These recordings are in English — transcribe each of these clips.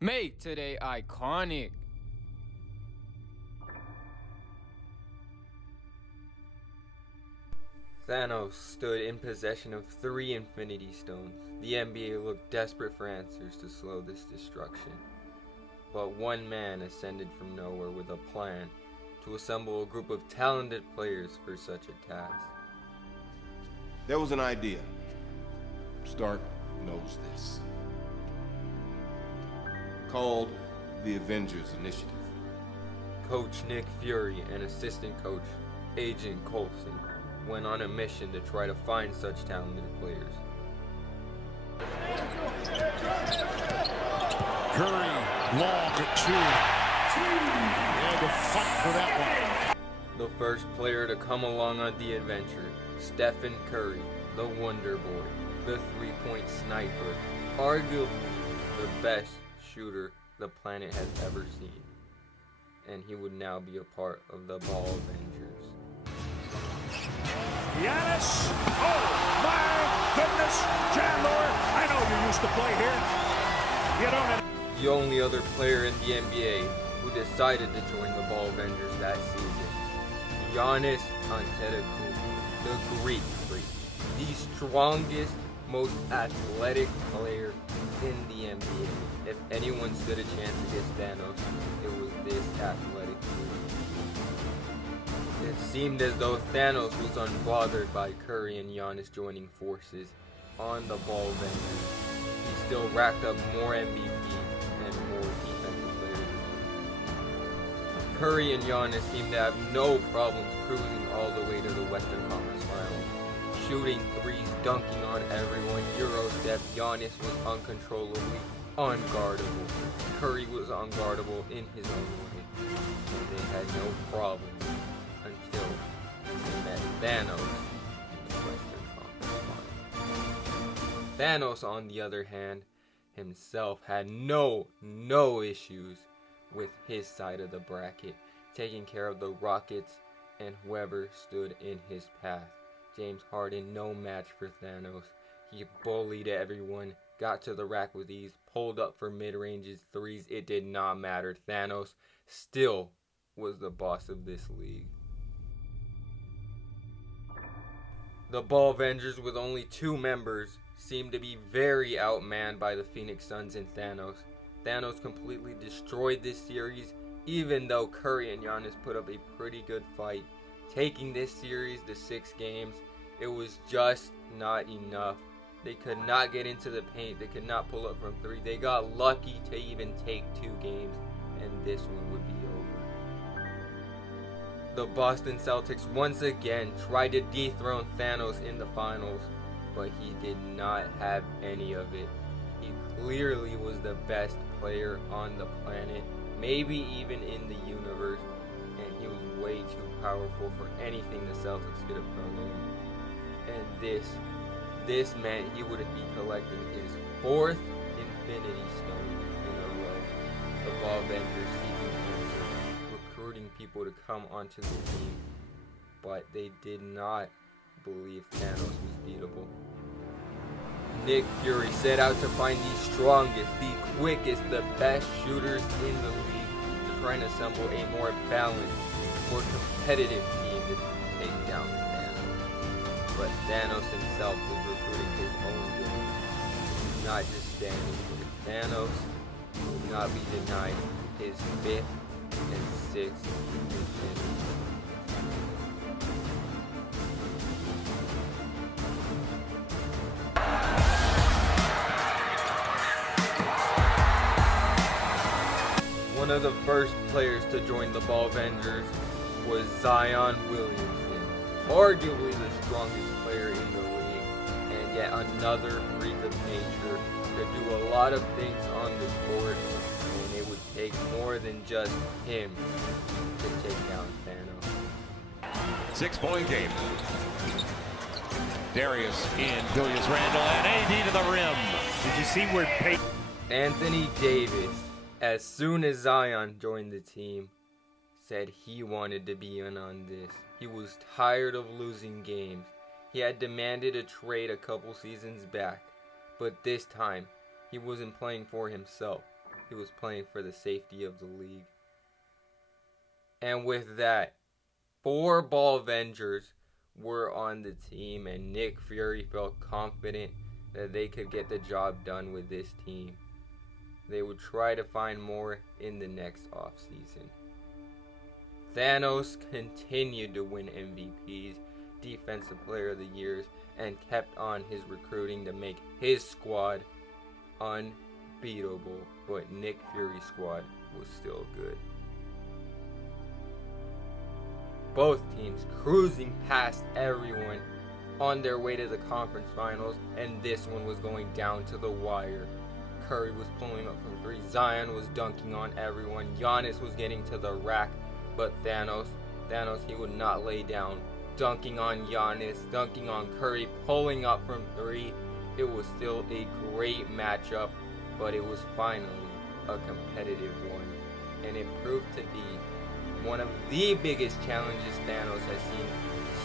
Make today iconic. Thanos stood in possession of 3 Infinity Stones. The NBA looked desperate for answers to slow this destruction. But one man ascended from nowhere with a plan to assemble a group of talented players for such a task. There was an idea. Stark knows this. Called the Avengers Initiative. Coach Nick Fury and assistant coach Agent Coulson went on a mission to try to find such talented players. Curry, long at 2. And to fight for that one. The first player to come along on the adventure, Stephen Curry, the Wonder Boy, the three-point sniper, arguably the best shooter the planet has ever seen. And he would now be a part of the Ballvengers. Giannis! Oh my goodness! Chandler, I know you used to play here. You don't have... The only other player in the NBA who decided to join the Ballvengers that season, Giannis Antetokounmpo, the Greek Freak, the strongest, most athletic player in the NBA. If anyone stood a chance against Thanos, it was this athletic freak. It seemed as though Thanos was unbothered by Curry and Giannis joining forces on the Ballvengers. He still racked up more MVPs and more defensive players. Curry and Giannis seemed to have no problems cruising all the way to the Western Conference Finals. Shooting threes, dunking on everyone, Euro step, Giannis was uncontrollably unguardable. Curry was unguardable in his own way. And they had no problem until they met Thanos in the Western Conference Finals. Thanos, on the other hand, himself had no issues with his side of the bracket, taking care of the Rockets and whoever stood in his path. James Harden, no match for Thanos. He bullied everyone, got to the rack with ease, pulled up for mid-ranges, threes. It did not matter. Thanos still was the boss of this league. The Ballvengers, with only 2 members, seemed to be very outmanned by the Phoenix Suns and Thanos. Thanos completely destroyed this series, even though Curry and Giannis put up a pretty good fight. Taking this series to 6 games, it was just not enough. They could not get into the paint. They could not pull up from 3. They got lucky to even take 2 games, and this one would be over. The Boston Celtics once again tried to dethrone Thanos in the finals, but he did not have any of it. He clearly was the best player on the planet, maybe even in the universe, and he was way too powerful for anything the Celtics could have thrown at him. And this meant he would be collecting his 4th Infinity Stone in a row. The Ballvengers seeking answers, recruiting people to come onto the team, but they did not believe Thanos was beatable. Nick Fury set out to find the strongest, the quickest, the best shooters in the league to try and assemble a more balanced, more competitive team to take down Thanos. But Thanos himself was recruiting his own good. He was not just standing for Thanos. Will not be denied his 5th and 6th Infinity. One of the first players to join the Ballvengers was Zion Williamson, arguably the strongest player in the league, and yet another freak of nature. Could do a lot of things on the court, and it would take more than just him to take down Thanos. 6-point game. Darius in, Julius Randle, and AD to the rim. Did you see where Peyton... Anthony Davis, as soon as Zion joined the team, said he wanted to be in on this. He was tired of losing games. He had demanded a trade a couple seasons back, but this time he wasn't playing for himself. He was playing for the safety of the league. And with that, 4 Ballvengers were on the team, and Nick Fury felt confident that they could get the job done with this team. They would try to find more in the next offseason. Thanos continued to win MVPs, Defensive Player of the Years, and kept on his recruiting to make his squad unbeatable, but Nick Fury's squad was still good. Both teams cruising past everyone on their way to the conference finals, and this one was going down to the wire. Curry was pulling up from 3, Zion was dunking on everyone, Giannis was getting to the rack, but Thanos, he would not lay down. Dunking on Giannis, dunking on Curry, pulling up from 3. It was still a great matchup, but it was finally a competitive one, and it proved to be one of the biggest challenges Thanos has seen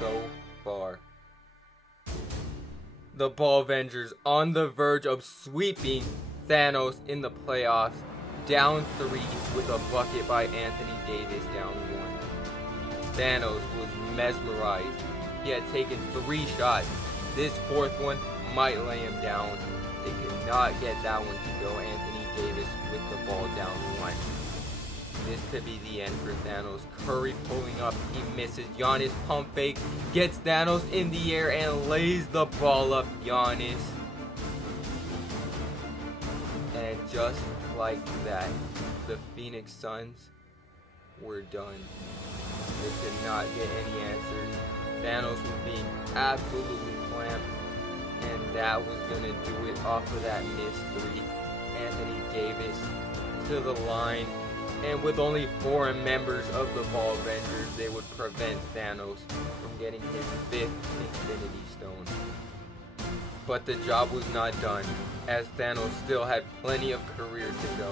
so far. The Ballvengers on the verge of sweeping Thanos in the playoffs, down 3 with a bucket by Anthony Davis, down 1. Thanos was mesmerized. He had taken 3 shots. This 4th one might lay him down. They could not get that one to go. Anthony Davis with the ball down 1. This could be the end for Thanos. Curry pulling up, he misses. Giannis pump fake, gets Thanos in the air and lays the ball up. Giannis. And just like that, the Phoenix Suns were done. They could not get any answers. Thanos was being absolutely clamped, and that was gonna do it off of that missed 3. Anthony Davis to the line. And with only 4 members of the Ballvengers, they would prevent Thanos from getting his 5th Infinity Stone. But the job was not done, as Thanos still had plenty of career to go,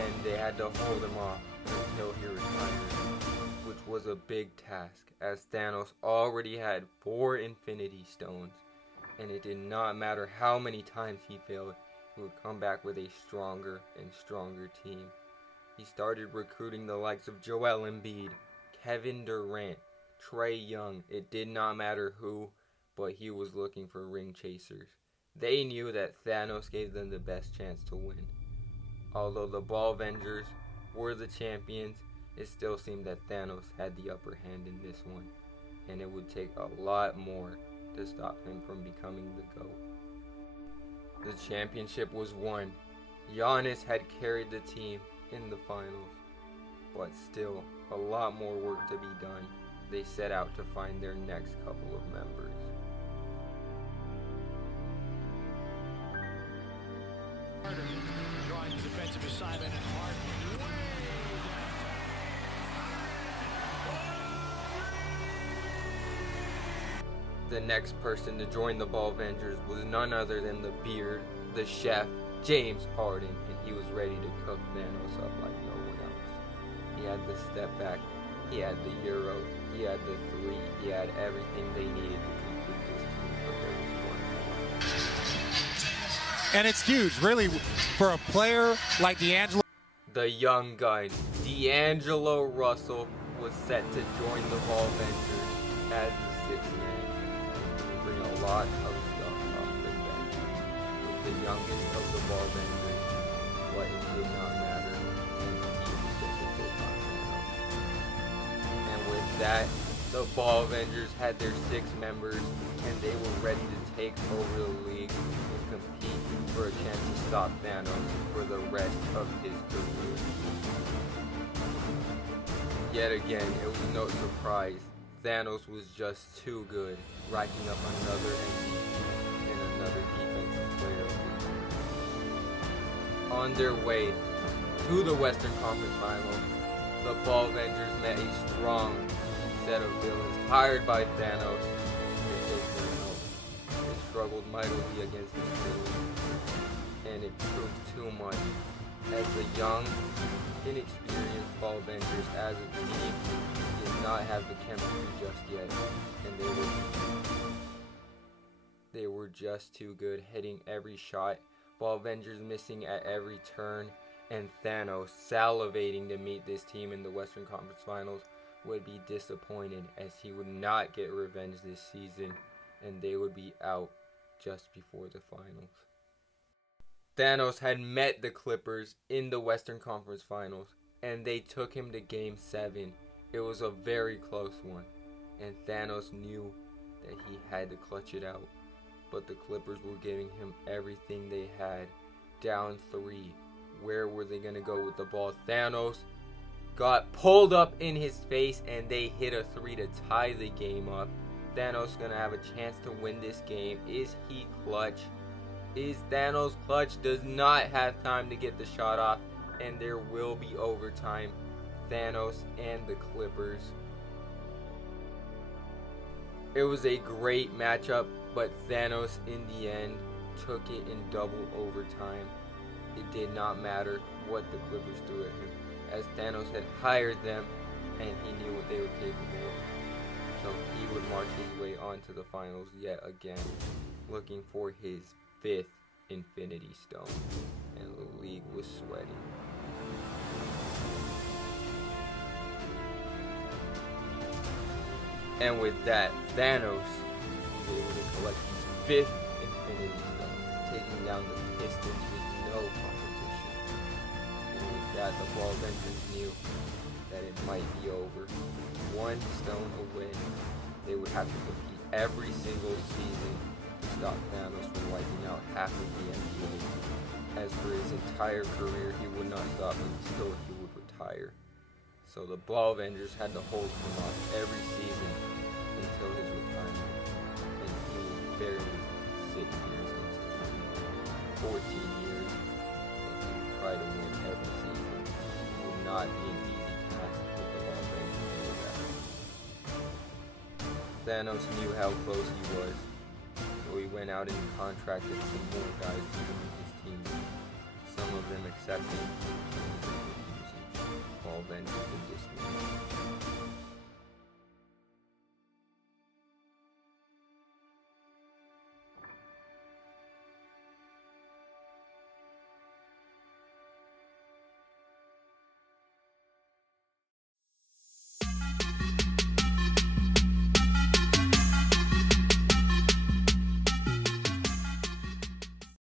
and they had to hold him off until he retired, which was a big task, as Thanos already had 4 Infinity Stones, and it did not matter how many times he failed, he would come back with a stronger and stronger team. He started recruiting the likes of Joel Embiid, Kevin Durant, Trae Young. It did not matter who, but he was looking for ring chasers. They knew that Thanos gave them the best chance to win. Although the Ballvengers were the champions, it still seemed that Thanos had the upper hand in this one, and it would take a lot more to stop him from becoming the GOAT. The championship was won. Giannis had carried the team in the finals, but still a lot more work to be done. They set out to find their next couple of members. Drawing the defensive assignment and Harden way down. The next person to join the Ballvengers was none other than the Beard, the Chef, James Harden, and he was ready to cook Thanos up like no one else. He had the step back, he had the Euro, he had the 3, he had everything they needed to complete this team, but there was one more. And it's huge, really, for a player like D'Angelo. The young gun, D'Angelo Russell, was set to join the Ballvengers as the 6th man. He would bring a lot of stuff off the bench. He was the youngest of the Ballvengers, but it did not matter, and he was set to take on Thanos. And with that, the Ballvengers had their 6 members, and they were ready to take over the league and compete for a chance to stop Thanos for the rest of his career. Yet again, it was no surprise. Thanos was just too good, racking up another MVP and another defensive player of the year. On their way to the Western Conference Finals, the Ballvengers met a strong set of villains hired by Thanos to take their help. They struggled mightily against these villains, and it proved too much, as the young, inexperienced Ballvengers as a team did not have the chemistry just yet, and they were just too good, hitting every shot. Ballvengers missing at every turn, and Thanos, salivating to meet this team in the Western Conference Finals, would be disappointed as he would not get revenge this season and they would be out just before the finals. Thanos had met the Clippers in the Western Conference Finals and they took him to Game 7. It was a very close one and Thanos knew that he had to clutch it out. But the Clippers were giving him everything they had. Down 3. Where were they going to go with the ball? Thanos got pulled up in his face and they hit a 3 to tie the game up. Thanos going to have a chance to win this game. Is he clutch? Is Thanos clutch? Does not have time to get the shot off and there will be overtime. Thanos and the Clippers. It was a great matchup, but Thanos in the end took it in double overtime. It did not matter what the Clippers threw at him, as Thanos had hired them and he knew what they were capable of. So he would march his way on to the finals yet again, looking for his 5th Infinity Stone, and the league was sweating. And with that, Thanos was able to collect his 5th Infinity Stone, taking down the Pistons with no competition. And with that, the Ballvengers knew that it might be over. 1 stone away. They would have to compete every single season to stop Thanos from wiping out half of the NBA. As for his entire career, he would not stop until he would retire. So the Ballvengers had to hold him off every season until his retirement. And he was barely 6 years into 14 years. And he would try to win every season. It would not be an easy task with the Ballvengers to do that. Thanos knew how close he was. So he went out and contracted some more guys to join his team. Some of them accepting, Ballvengers and Disney.